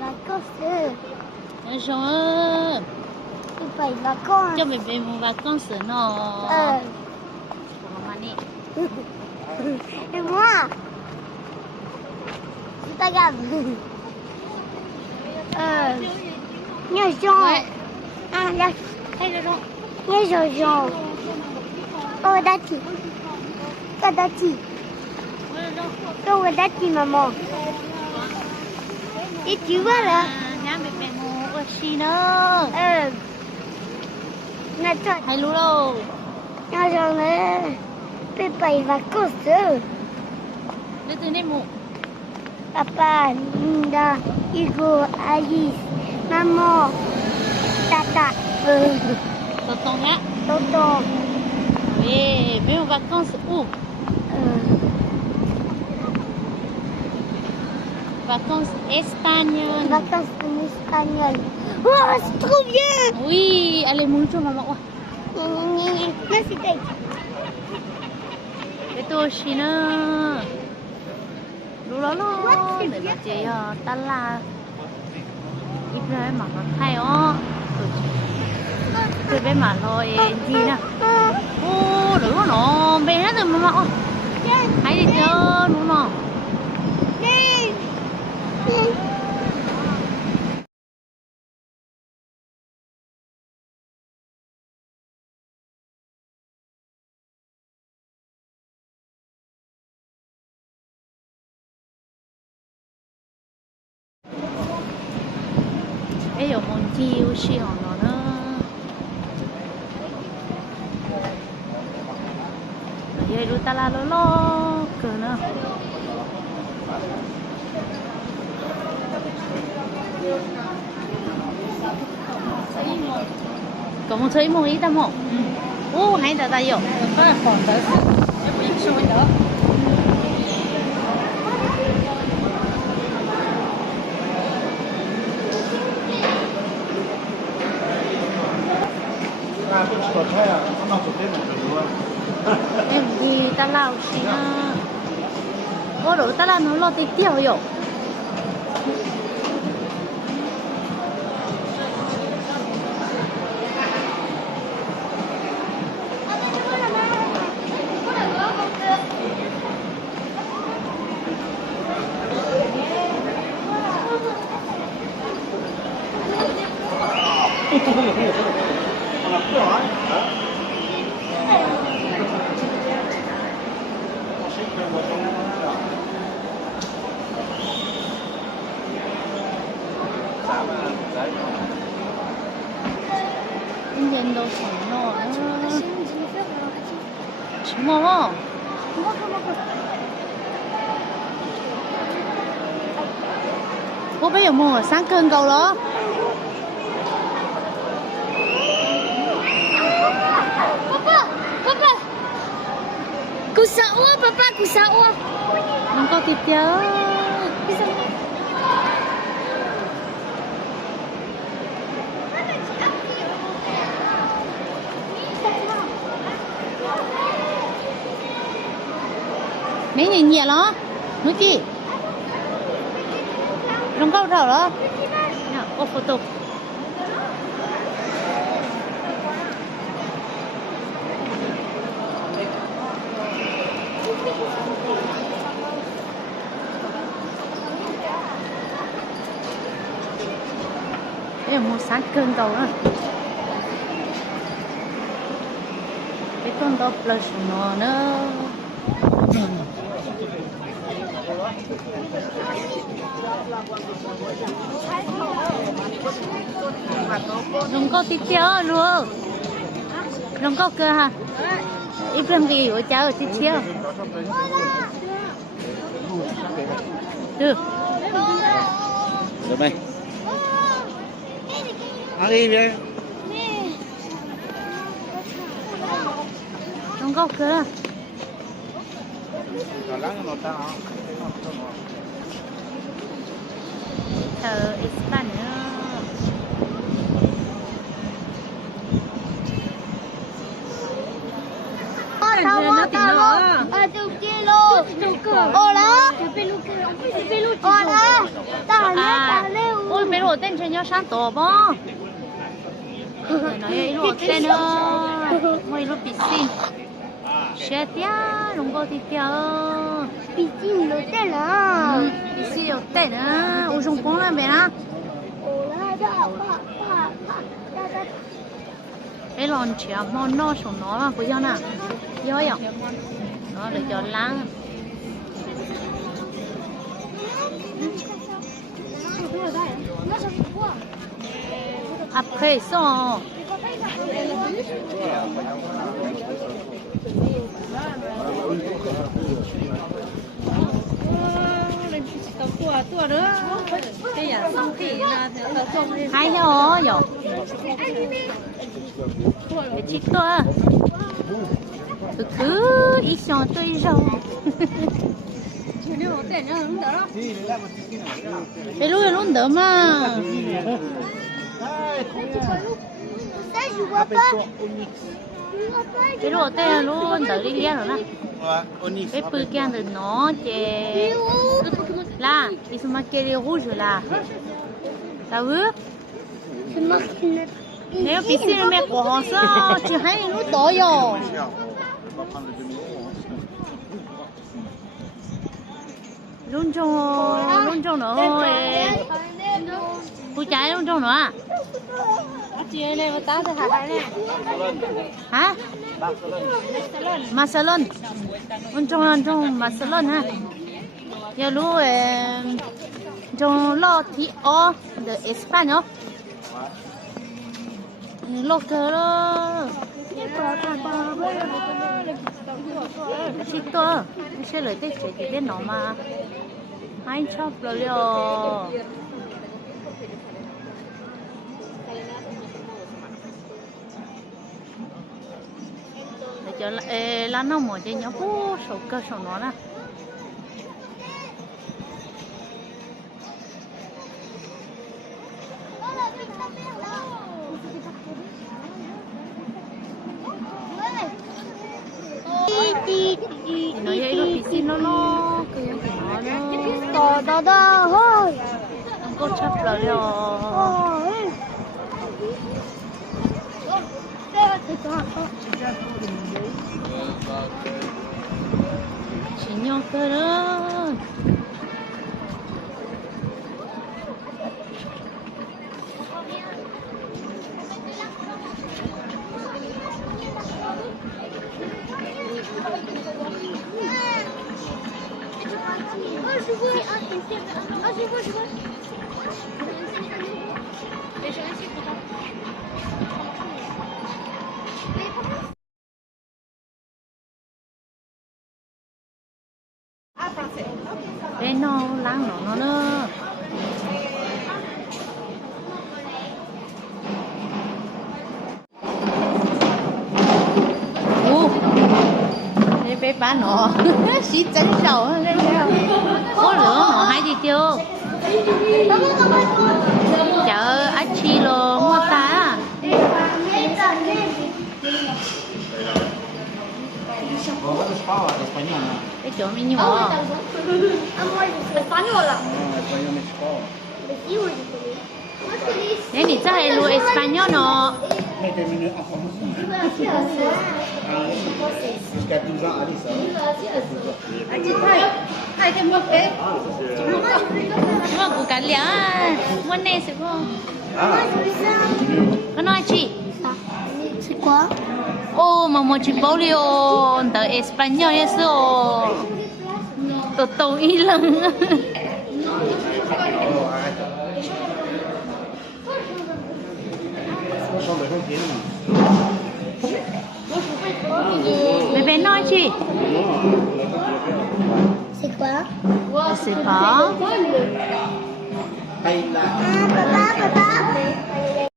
vacances. Jean, C'est pas les vacances. cho mày về một vacances nó. Et moi, c'est pas grave. Nhớ Jean. Ah, là. Nhớ Jean. Oh, Dati. Oh, Dati. Oh, Dati, maman. Et tu vois là? Nhà mày về một chi nữa. Nathan. Hay lú đâu? Nhớ Jean là. C'est pas les vacances. Đưa từ đây một. Papa, Linda, Hugo, Alice, maman, tata, Tonton là. tonton, Oui, mais aux vacances où? Vacances espagnoles. vacances en espagnol. Oh, c'est trop bien! Oui, allez mucho maman. Merci, Tate. Ito China. Lú lo. Để nó chơi ta là. Ít ra mà nó thay ó. Tôi bé mà lo gì nè. Ô, đừng có nó bé hết rồi mà. Hãy đi chơi đúng không? Bây giờ muốn chiêu xí hòn nó nữa. Giờ đu ta la lo cờ nữa. Có một chơi một ít tao ô hay đã ta hiểu. Có là còn tới. Em biết sao đó. Em đi ta lao xí na. Ô đồ ta la nó lo tí tiêu hiểu. Nhân đâu sống nó chúng nó cô bây giờ mua sáng cơn cầu đó papa kusawa papa kusawa không có kịp nhớ mấy người nhẹ đó nói chi không có đâu đó nào có photo đây là một sáng cơn cầu đó cái con đó plus nó nữa Rồng có tí chéo luôn Rồng có cơ hả ít làm gì của cháu ở tí chéo được mày ăn đi về Rồng có cơ thờ España tu kilo. Hola. Hola. ôi bé đồ tên chơi nhau sáng tổ bó nói đồ tên nữa mấy đồ piscine xe tía đúng có thì tía piscine đồ tên à piscine đồ tên à ôi trong bóng lên bé á cái lon chè món nó sống nó mà có sao nào dối à nó để cho lắng après ça hay hả rồi cái chiếc to cứ ít xong tôi rau cái lúc luôn đỡ mà cái đồ tê luôn đỡ đi liền rồi nè cái bự kia được nó chè là ils sont marqués les rouges là t'as vu nếu piscine mẹ của họ sao chỉ hay nó to rồi luôn trong nữa thôi cô trái luôn trong nữa à chị này mà ta sẽ hại này hả Barcelona luôn trong Barcelona ha giờ lúc trong lo thì ở de Espagne lo cơ đó chị to sẽ lấy tết chị đến nó mà anh chọc rồi để cho là nó mỏi cho nhau hú sầu cơ sầu nó nè nói vậy rồi piscine nó cứ nó đó thôi có chấp rồi chỉ nhau cơ đó je vois. Bên nó láng nó nữa bé bán nó xí chân sầu có lửa nó hay gì chưa chợ Achi lo mua ta cái chỗ mình nhỏ nếu你在录 español 呢 Jusqu'à 12 ans, Alice. mà của cả lẽ muốn này sẽ không có nói chị C'est quoi? ô mà một chị bảo liệu từ español ấy sao từ từ ý lần bé nói chị C'est quoi? je sais pas Papa.